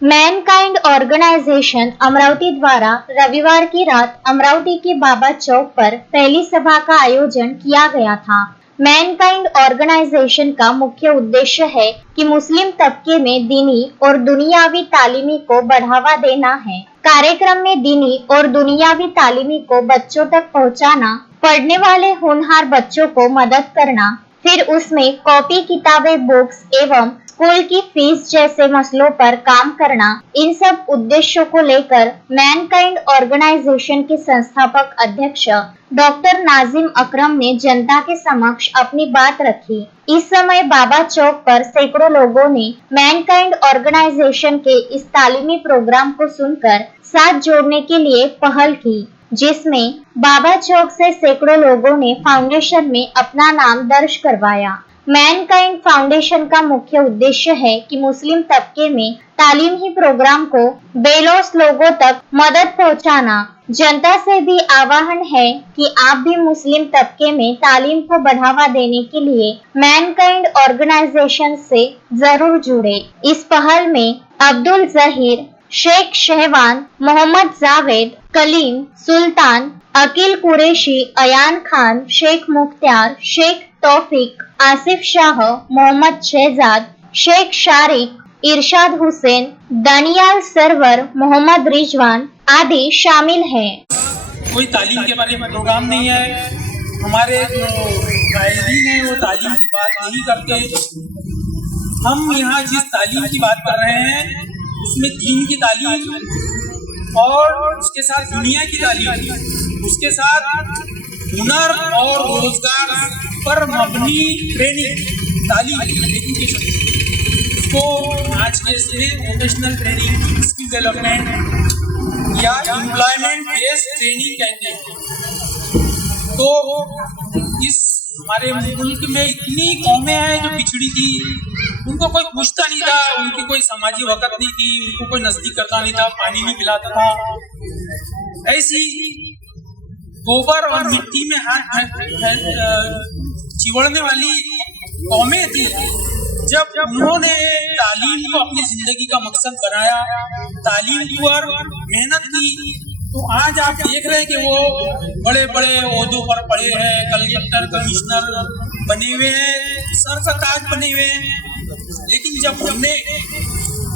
Mankind Organisation Amravati द्वारा रविवार की रात अमरावती के बाबा चौक पर पहली सभा का आयोजन किया गया था। मैनकाइंड ऑर्गेनाइजेशन का मुख्य उद्देश्य है कि मुस्लिम तबके में दीनी और दुनियावी तालीमी को बढ़ावा देना है। कार्यक्रम में दीनी और दुनियावी तालीमी को बच्चों तक पहुंचाना, पढ़ने वाले होनहार बच्चों को मदद करना, फिर उसमें कॉपी किताबें, बुक्स एवं स्कूल की फीस जैसे मसलों पर काम करना, इन सब उद्देश्यों को लेकर मैनकाइंड ऑर्गेनाइजेशन के संस्थापक अध्यक्ष डॉक्टर नाजिम अकरम ने जनता के समक्ष अपनी बात रखी। इस समय बाबा चौक पर सैकड़ों लोगों ने मैनकाइंड ऑर्गेनाइजेशन के इस तालीमी प्रोग्राम को सुनकर साथ जोड़ने के लिए पहल की, जिसमें बाबा चौक से सैकड़ों लोगों ने फाउंडेशन में अपना नाम दर्ज करवाया। मैनकाइंड फाउंडेशन का मुख्य उद्देश्य है कि मुस्लिम तबके में तालीम ही प्रोग्राम को बेलौस लोगों तक मदद पहुंचाना। जनता से भी आह्वान है कि आप भी मुस्लिम तबके में तालीम को बढ़ावा देने के लिए मैनकाइंड ऑर्गेनाइजेशन से जरूर जुड़े। इस पहल में अब्दुल जहीर, शेख शहवान, मोहम्मद जावेद, कलीम, सुल्तान, अकील कुरैशी, अयान खान, शेख मुख्तार, शेख तौफीक, आसिफ शाह, मोहम्मद शहजाद, शेख शारिक, इरशाद हुसैन, दानियाल सरवर, मोहम्मद रिजवान आदि शामिल हैं। कोई तालीम के बारे में प्रोग्राम नहीं है। हमारे जो कायदीन हैं वो तालीम की बात नहीं करते। हम यहाँ जिस तालीम की बात कर रहे हैं उसमें दीन की तालीम और उसके साथ दुनिया की तालीम, उसके साथ हुनर और रोजगार पर मबनी ट्रेनिंग, तालीम, एजुकेशन, उसको आज के इसमें वोकेशनल ट्रेनिंग, स्किल डेवलपमेंट या एम्प्लॉयमेंट बेस्ड ट्रेनिंग कहते हैं। तो इस हमारे मुल्क में इतनी कौमें हैं जो पिछड़ी थी, उनको कोई पूछता नहीं था, उनकी कोई समाजी वक़्त नहीं थी, उनको कोई नजदीक करता नहीं था, पानी नहीं पिलाता था। ऐसी गोबर और मिट्टी में हाथ चिवड़ने वाली कौमें थी। जब उन्होंने तालीम को अपनी जिंदगी का मकसद बनाया, तालीम पर मेहनत की, तो आज आप देख रहे हैं कि वो बड़े बड़े ओहदों पर पड़े हैं, कलेक्टर, कमिश्नर बने हुए हैं, सर का ताज बने हुए हैं। लेकिन जब हमने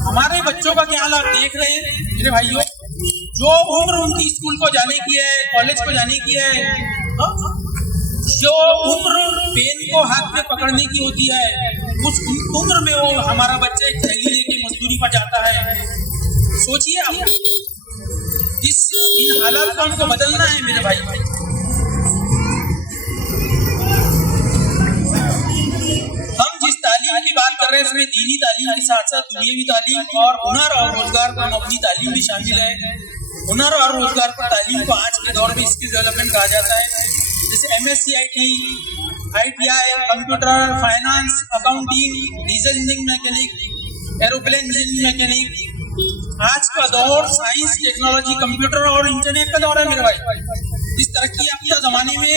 हमारे बच्चों का क्या हालात देख रहे हैं मेरे भाइयों, जो उम्र उनकी स्कूल को जाने की है, कॉलेज को जाने की है, जो उम्र पेन को हाथ में पकड़ने की होती है, उस उम्र में वो हमारा बच्चा एक थैली लेके मजदूरी पर जाता है। सोचिए आप, इन हालात को हमको बदलना है मेरे भाई। हम जिस तालीम की बात कर रहे हैं उसमें दीनी तालीम के साथ साथ दुनियावी तालीम और हुनर और रोजगार पर मबनी तालीम भी शामिल है। हुनर और रोजगार पर तालीम को आज के दौर में स्किल डेवलपमेंट कहा जाता है, जैसे MSc IT, ITI, computer, finance, accounting, diesel engine mechanic, aeroplane engine mechanic. आज का दौर साइंस, टेक्नोलॉजी, कंप्यूटर और इंटरनेट का दौर है मेरे भाई। इस तरक्की याफ्ता जमाने में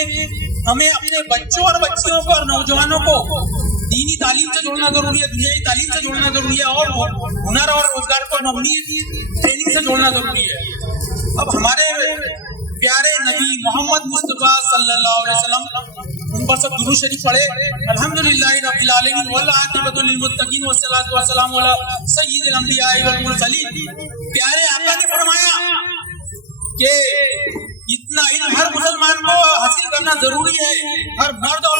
हमें अपने बच्चों और बच्चियों को और नौजवानों को दीनी तालीम से जोड़ना जरूरी है, दुनियावी तालीम से जोड़ना जरूरी है और हुनर और रोजगार पर मबनी ट्रेनिंग से जोड़ना जरूरी है। अब हमारे प्यारे नबी मोहम्मद मुस्तफा सल्लल्लाहु अलैहि वसल्लम, उन पर सब दुरूद शरीफ पढ़े। अल्हम्दुलिल्लाहि रब्बिल आलमीन वल आक़िबतु लिल मुत्तकीन वस्सलातु वस्सलामु अला सय्यिदिल अंबिया'i वल मुरसलीन। प्यारे आका ने फरमाया कि इतना इल्म हर मुसलमान को हासिल करना जरूरी है, हर मर्द और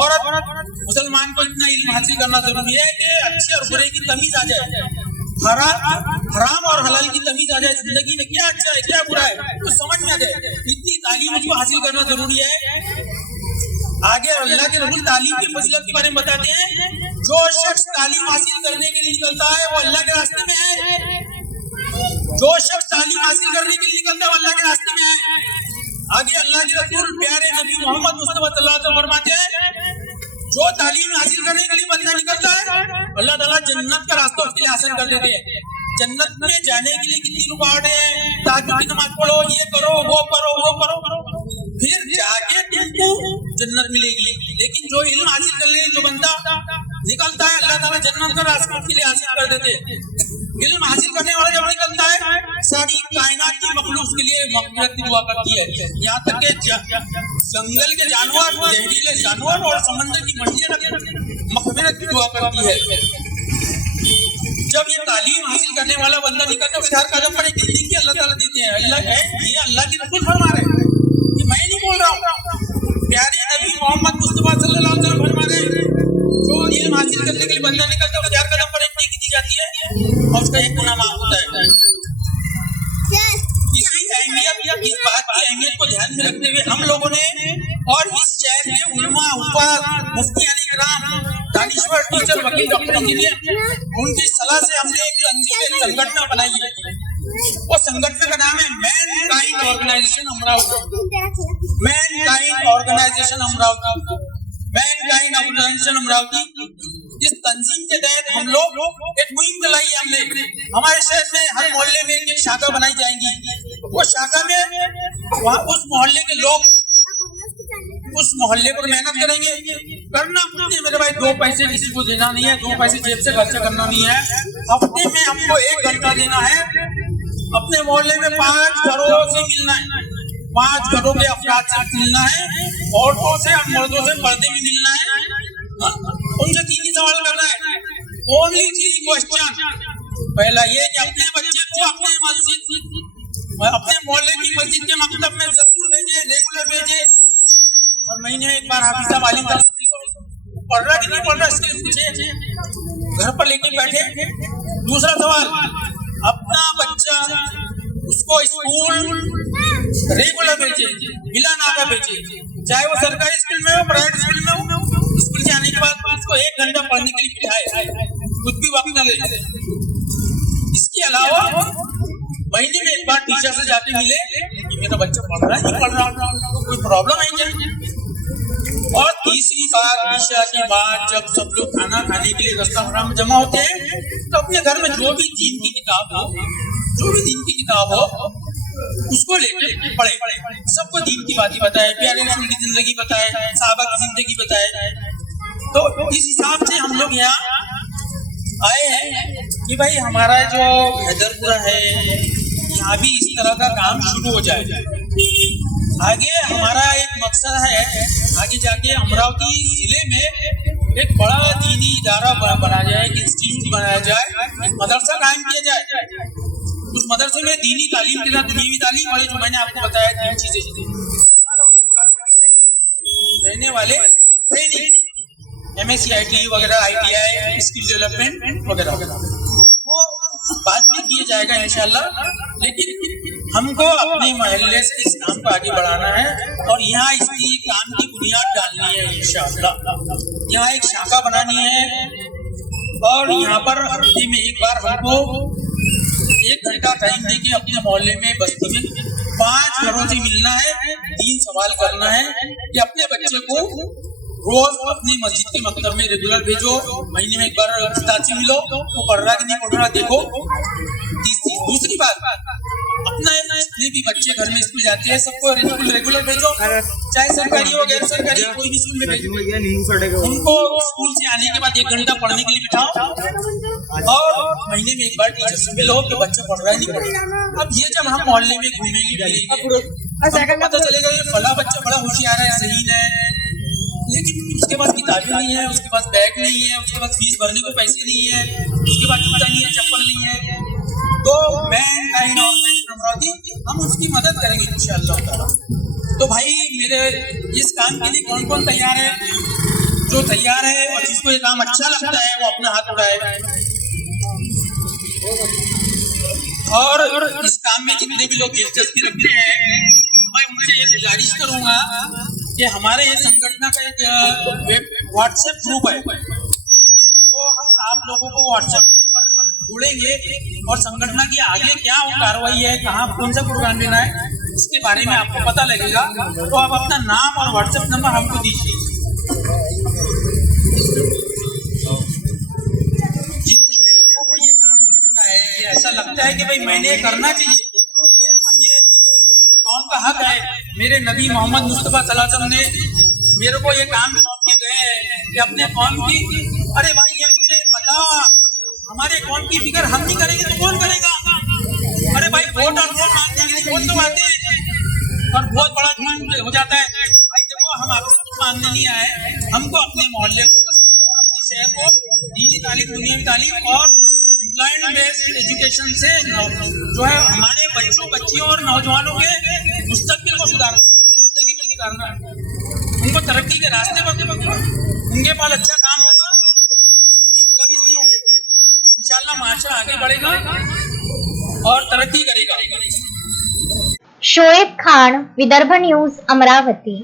औरत मुसलमान को इतना इल्म हासिल करना जरूरी है कि अच्छे और बुरे की तमीज आ जाए, हराम और हलाल की तमीज आ जाए, जिंदगी में क्या अच्छा है क्या बुरा है तो समझ में आ जाए। इतनी तालीम उसको हासिल करना जरूरी है। आगे अल्लाह के रसूल तालीम की फजीलत के बारे में बताते हैं, जो शख्स तालीम हासिल करने के लिए निकलता है वो अल्लाह के रास्ते में है। जो शख्स तालीम हासिल करने के लिए निकलता है वो अल्लाह के रास्ते में है। आगे अल्लाह के रसूल प्यारे नबी मोहम्मद मुस्तफा सल्लल्लाहु अलैहि वसल्लम फरमाते हैं, जो तालीम हासिल करने के लिए बंदा निकलता है अल्लाह ताला जन्नत का रास्ता उसके लिए आसान कर देते हैं। जन्नत में जाने के लिए कितनी रुकावटें हैं, ताकि की नमाज पढ़ो, ये करो, वो करो, वो करो, फिर जाके तुमको जन्नत मिलेगी। लेकिन जो इल्म हासिल कर ले, जो बंदा निकलता है अल्लाह ताला जन्नत का रास्ता उसके लिए आसान कर देते हैं। इल्म हासिल करने वाला जब निकलता है, सारी कायनात की मखलूक के लिए मग़फ़िरत की दुआ करती है। यहाँ तक कि जंगल के जानवर, जहरीले जानवर और समंदर की मछलियां तक मग़फ़िरत की दुआ करती है। जब ये तालीम हासिल करने वाला बंदा निकलता है, उसके हर कदम पर एक ज़िंदगी अल्लाह ताला देते हैं। अल्लाह है, ये अल्लाह के रसूल फरमा रहे हैं, ये मैं नहीं बोल रहा हूँ। प्यारे नबी मोहम्मद मुस्तफा सल्लल्लाहु अलैहि वसल्लम फरमा रहे हैं, जो इल्म हासिल करने के लिए बंदा निकलता है, उसके हर कदम पर एक नेकी दी जाती है और उसका एक गुनाह माफ होता है। इसी अहमियत, इस बात की अहमियत को ध्यान में रखते हुए हम लोगों ने और इस शहर के उलमा, हुफ़ाज़, मुफ्ती किराम, दानिश्वर, टीचर, वकील, डॉक्टर, इंजीनियर, उनकी सलाह से हमने एक तंजीम, संगठन बनाई है। वो संगठन का नाम है Mankind Organisation Amravati. Mankind Organisation Amravati, Mankind Organisation Amravati. इस तंजीम के तहत हम लोग एक मुहिम चलाई है हमने। हमारे शहर में हर मोहल्ले में एक शाखा बनाई जाएगी। वो शाखा में वहाँ उस मोहल्ले के लोग उस मोहल्ले पर मेहनत करेंगे। करना अपने, मेरे भाई 2 पैसे किसी को देना नहीं है, 2 पैसे जेब से खर्चा करना नहीं है। हफ्ते में हमको 1 घंटा देना है। अपने मोहल्ले में 5 घरों से मिलना है, 5 घरों के अफराद से मिलना है, औरतों से और मर्दों से पर्दे में मिलना है। उनसे 3 ही सवाल करना है, ओनली 3 क्वेश्चन। पहला ये कि अपने बच्चे को अपने मस्जिद, अपने मोहल्ले की मस्जिद के मकतब में जरूर भेजे, रेगुलर भेजे, और महीने में एक बार हाफिज साहब, आलिम साहब पढ़ रहा कि नहीं पढ़ रहा इसके पूछे, घर पर लेके बैठे। दूसरा सवाल, अपना बच्चा उसको स्कूल रेगुलर भेजे, बिला नागा भेजे, चाहे वो सरकारी स्कूल में हो, प्राइवेट स्कूल में हो। स्कूल से आने के बाद उसको 1 घंटा पढ़ने के लिए बिठाए, कुछ भी वक्त न ले। इसके अलावा महीने में एक बार टीचर से जाके मिले कि मेरा बच्चा पढ़ रहा है, नहीं पढ़ रहा, कोई प्रॉब्लम है क्या। और तीसरी बार ईशा के बाद जब सब लोग खाना खाने के लिए रेस्टोरेंट में जमा होते हैं, तो अपने घर में जो भी दीन की किताब हो, जो भी दीन की किताब हो, उसको लेके पढ़े। सबको दीन की बातें बताए, प्यारे रसूल की जिंदगी बताए, साहबा की जिंदगी बताए। तो इस हिसाब से हम लोग यहाँ आए हैं कि भाई हमारा जो हैदरपुरा है, यहाँ भी इस तरह का काम शुरू हो जाए। आगे हमारा एक मकसद है, आगे जाके अमरावती जिले में एक बड़ा दीनी इदारा बना जाए, एक इंस्टीट्यूट बनाया जाए, एक मदरसा कायम किया जाए। उस मदरसे में दीनी तालीम के साथ दुनियावी तालीम, और जो मैंने आपको बताया 3 चीजें रहने वाले ट्रेनिंग, MSc IT वगैरह, ITI, स्किल डेवलपमेंट वगैरह, वो बाद में किया जाएगा इंशाल्लाह। लेकिन हमको अपने मोहल्ले से इस काम को आगे बढ़ाना है और यहाँ इसकी काम की बुनियाद डालनी है इंशाल्लाह। यहाँ एक शाखा बनानी है और यहाँ पर हफ्ते में एक बार हमको 1 घंटा टाइम देके अपने मोहल्ले में, बस्ती में 5 घरों से मिलना है, 3 सवाल करना है कि अपने बच्चे को रोज अपनी मस्जिद के मकतब में रेगुलर भेजो, महीने में एक बार उस्ताद से मिलो, वो पढ़ रहा कि नहीं पढ़ रहा देखो। दूसरी बात, अपना जितने भी बच्चे घर में स्कूल जाते हैं सबको रेगुलर भेजो, चाहे सरकारी हो गैर सरकारी, कोई भी स्कूल में भेजो। उनको स्कूल से आने के बाद 1 घंटा पढ़ने के लिए बिठाओ और महीने में एक बार टीचर से मिलो कि बच्चा पढ़ रहा है नहीं पढ़ रहा। अब ये जब हम मोहल्ले में घूमेंगे पता चलेगा ये फला बच्चा बड़ा होशियार है, सही है, लेकिन उसके पास किताबें नहीं है, उसके पास बैग नहीं है, उसके पास फीस भरने को पैसे नहीं है, उसके पास जूता नहीं है, चप्पल नहीं है। तो मैनकाइंड ऑर्गेनाइजेशन अमरावती हम उसकी मदद करेंगे इंशाअल्लाह ताला। तो भाई मेरे इस काम के लिए कौन कौन तैयार है? जो तैयार है और जिसको ये काम अच्छा लगता है वो अपना हाथ उठाए। और इस काम में जितने भी लोग दिलचस्पी रखते हैं, मैं उनसे ये गुजारिश करूंगा कि हमारे ये संगठन का एक व्हाट्सएप ग्रुप है, तो हम आप लोगों को व्हाट्सएप पर जुड़ेंगे और संगठन की आगे क्या कार्रवाई है, कहाँ कौन सा प्रोग्राम लेना है, इसके बारे में आपको पता लगेगा। तो आप अपना नाम और व्हाट्सएप नंबर हमको दीजिए। जितने लोगों को ये काम पसंद है, ये ऐसा लगता है कि भाई मैंने करना चाहिए, कौम का हक है, मेरे नबी मोहम्मद मुस्तफा सल्लल्लाहु अलैहि वसल्लम ने मेरे को ये काम सौंप के गए कि अपने कौम की, अरे भाई ये मुझे पता, हमारे अकाउंट की फिगर हम नहीं करेंगे तो कौन करेगा? अरे भाई वोट और वोट मांगने के लिए वोट तो आते हैं और बहुत बड़ा झूठ हो जाता है। भाई देखो हम आपसे कुछ मांगने नहीं आए, हमको अपने मोहल्ले को, अपने शहर को दीनी तालीम, दुनियावी तालीम और एम्प्लॉयमेंट बेस्ड एजुकेशन से जो है हमारे बच्चों, बच्चियों और नौजवानों के मुस्तकबिल को सुधारना, जिंदगी में सुधारना है, उनको तरक्की के रास्ते पर उनके पास अच्छा काम होगा, कभी नहीं होंगे। इंशाल्लाह माशरा आगे बढ़ेगा और तरक्की करेगा। शोएब खान, विदर्भ न्यूज, अमरावती।